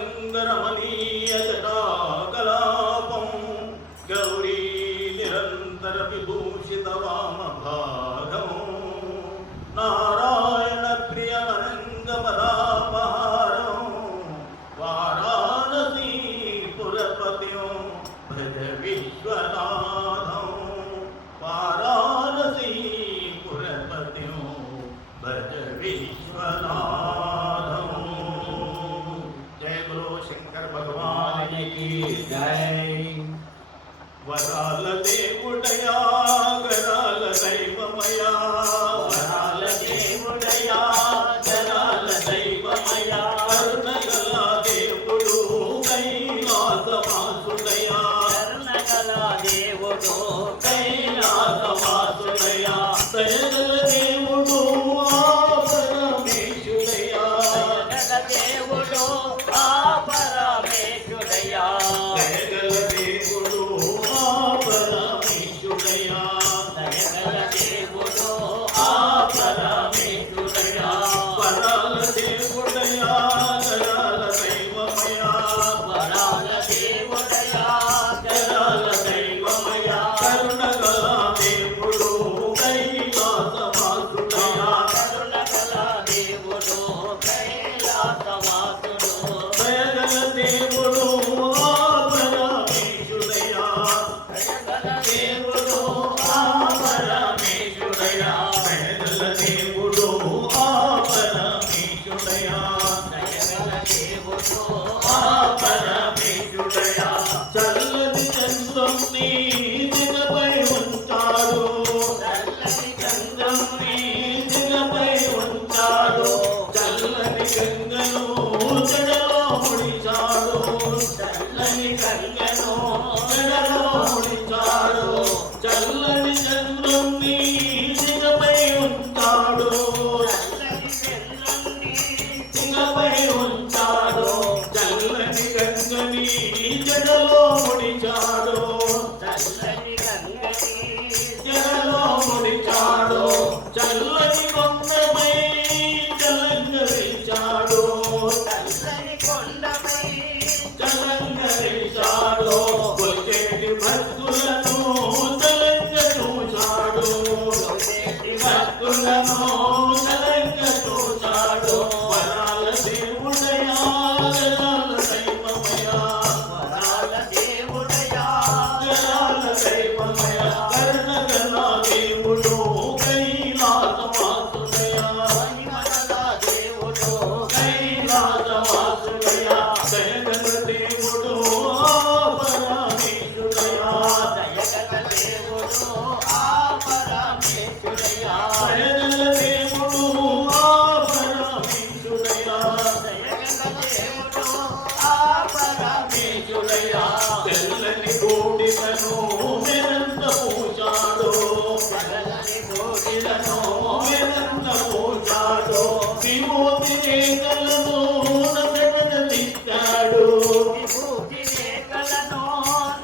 గంగాతరంగరమణీయ జటాకలాపం గౌరీ నిరంతర విభూషిత వామభాగం నారాయణ ప్రియమనంగమదాపహారం వారాణసీ పురపతిం భజ విశ్వనాథం వారాణసీ పురపతిం భజ విశ్వనాథం. జయ గురు శంకర భగవాన్ की జై. వరాల దేవుడయా గరాల దైవమయా వరాల దేవుడయా గరాల దైవమయా కరుణగల దేవుడు కైలాసవాసుడయా కరుణగల దేవుడు కైలాసవాసుడయా దయగల దేవుడు ఆ పరమేశుడయా దయగల దేవుడు ఆ పరమేశుడయా దయగల దేవుడు ఆ పరమేశుడయా దయగల దేవుడు ఆ పరమేశుడయా వరాల దేవుడయా గరాల దైవమయా వరాల దేవుడయా గరాల దైవమయా కరుణగల దేవుడు కైలాసవాసుడయా కరుణగల దేవుడు కైలాసవాసుడు దయగల దేవుడు ఆ పరమేశుడయా దయగల దేవుడు ఆ పరమేశుడయా దయగల దేవుడు ఆ పరమేశుడయా దయగల దేవుడు ఆ పరమేశుడయా చల్లని చంద్రం నీ దిగపై ఉంటాడు చల్లని చంద్రం నీ దిగపై ఉంటాడు చల్లని గంగను జడలో ముడిచాడు చల్లని గంగను జడలో ముడిచాడు చల్లని చంద్రం నీ దిగపై ఉంటాడు చల్లని చంద్రం నీ దిగపై ఉంటాడు చల్లని గంగని జడలో ముడిచాడు చల్లని గంగని జడలో ముడిచాడు చల్లని కొండపై చలంగరించాడు చల్లని కొండపై చలంగరించాడు కొలిచేటి భక్తులను చలంగ చూచాడు కొలిచేటి భక్తులను చలంగ చూచాడు వరాల దేవుడయా గరాల దైవమయా వరాల దేవుడయా గరాల దైవమయా కరుణగల దేవుడు కైలాసవాసుడయా కరుణగల దేవుడు కైలాసవాసుడయా దయగల దేవుడు ఆ పరమేశుడయా దయగల దేవుడు ఆ పరమేశుడయా దయగల దేవుడు ఆ పరమేశుడయా దయగల దేవుడు ఆ పరమేశుడయా తెల్లని కోడిలను మెరంత పూజాడు తెల్లని కోడిలను మెరంత పూజాడు విమోతి రేఖలను నగడలిస్తాడు విభూతి రేఖలను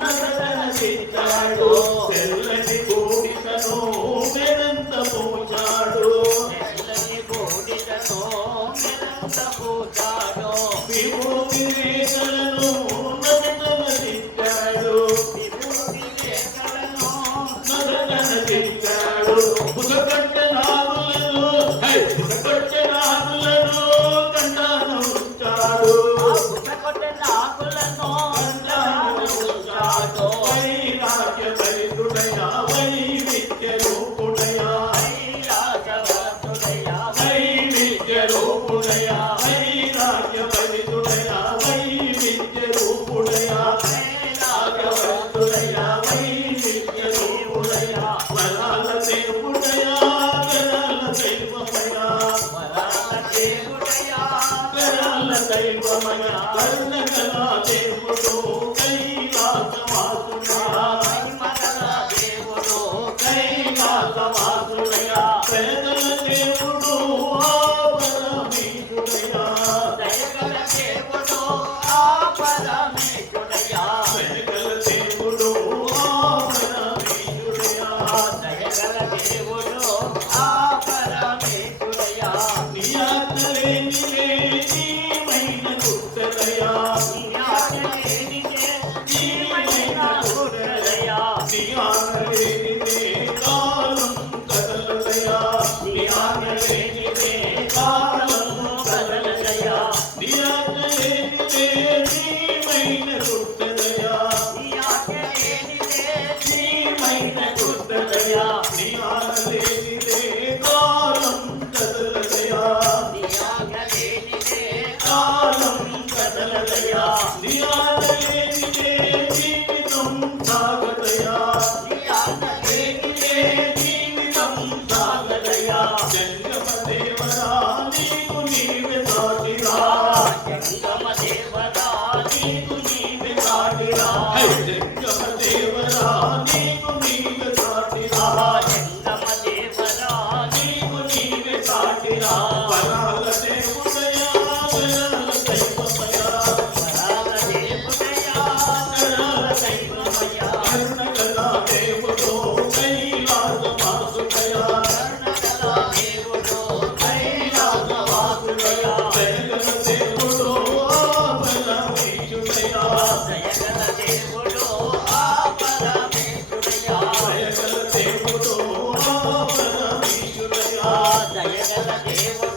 నగడలిస్తాడు తెల్లని కోడిలను మెరంత పూజాడు తెల్లని కోడిలను మెరంత పూజాడు విభూతి రేఖలను నగడలిస్తాడు విభూతి రేఖలను నగడలిస్తాడు బుధకట్ట నాగులను బుధకట్ట నాగులను కండాన ఉంచాడు బుధకట్ట నాగులను కండాన ఉంచాడు వైరాగ్య పరితుడయా వైవిధ్య రూపుడయా వైరాగ్యవంతుడయా వైవిధ్య రూపుడయా వైరాగ్య పరితుడయా వైవిధ్య రూపుడయా వైరాగ్యవంతుడయా వైవిధ్య రూపుడయా వరాల దేవుడయా గరాల దైవమయా వరాల దేవుడయా గరాల దైవమయా కరుణగల దేవుడు కైలాసవాసుడయా కరుణగల దేవుడు కైలాసవాసుడయా దయగల దేవుడు ఆ పరమేశుడయా దయగల దేవుడు ఆ పరమేశుడయా దయగల దేవుడు ఆ పరమేశుడయా దయగల దేవుడు ఆ పరమేశుడయా నీ ఆజ్ఞలేనిదే నీవైన కాలం కదలదయా నీ ఆటలేనిదే జీవితం సాగదయా జీవితం సాగదయా జంగమ దేవరా నీకు నీవే సాటిరా జంగమ దేవరా నీకు నీవే సాటిరా జంగమ దేవరా నీకు నీవే సాటిరా జంగమ దేవరా నీకు నీవే సాటిరా వరాల దేవుడయా వరాల దైవమయా వరాల దేవుడయా వరాల దైవమయా కరుణగల దేవుడో కైలాసవాసుడయా కరుణగల దేవుడో కైలాసవాసుడయా దయగల దేవుడో పరమేశుడయా దయగల దేవుడో పరమేశుడయా దయగల దేవుడో పరమేశుడయా దయగల దేవుడో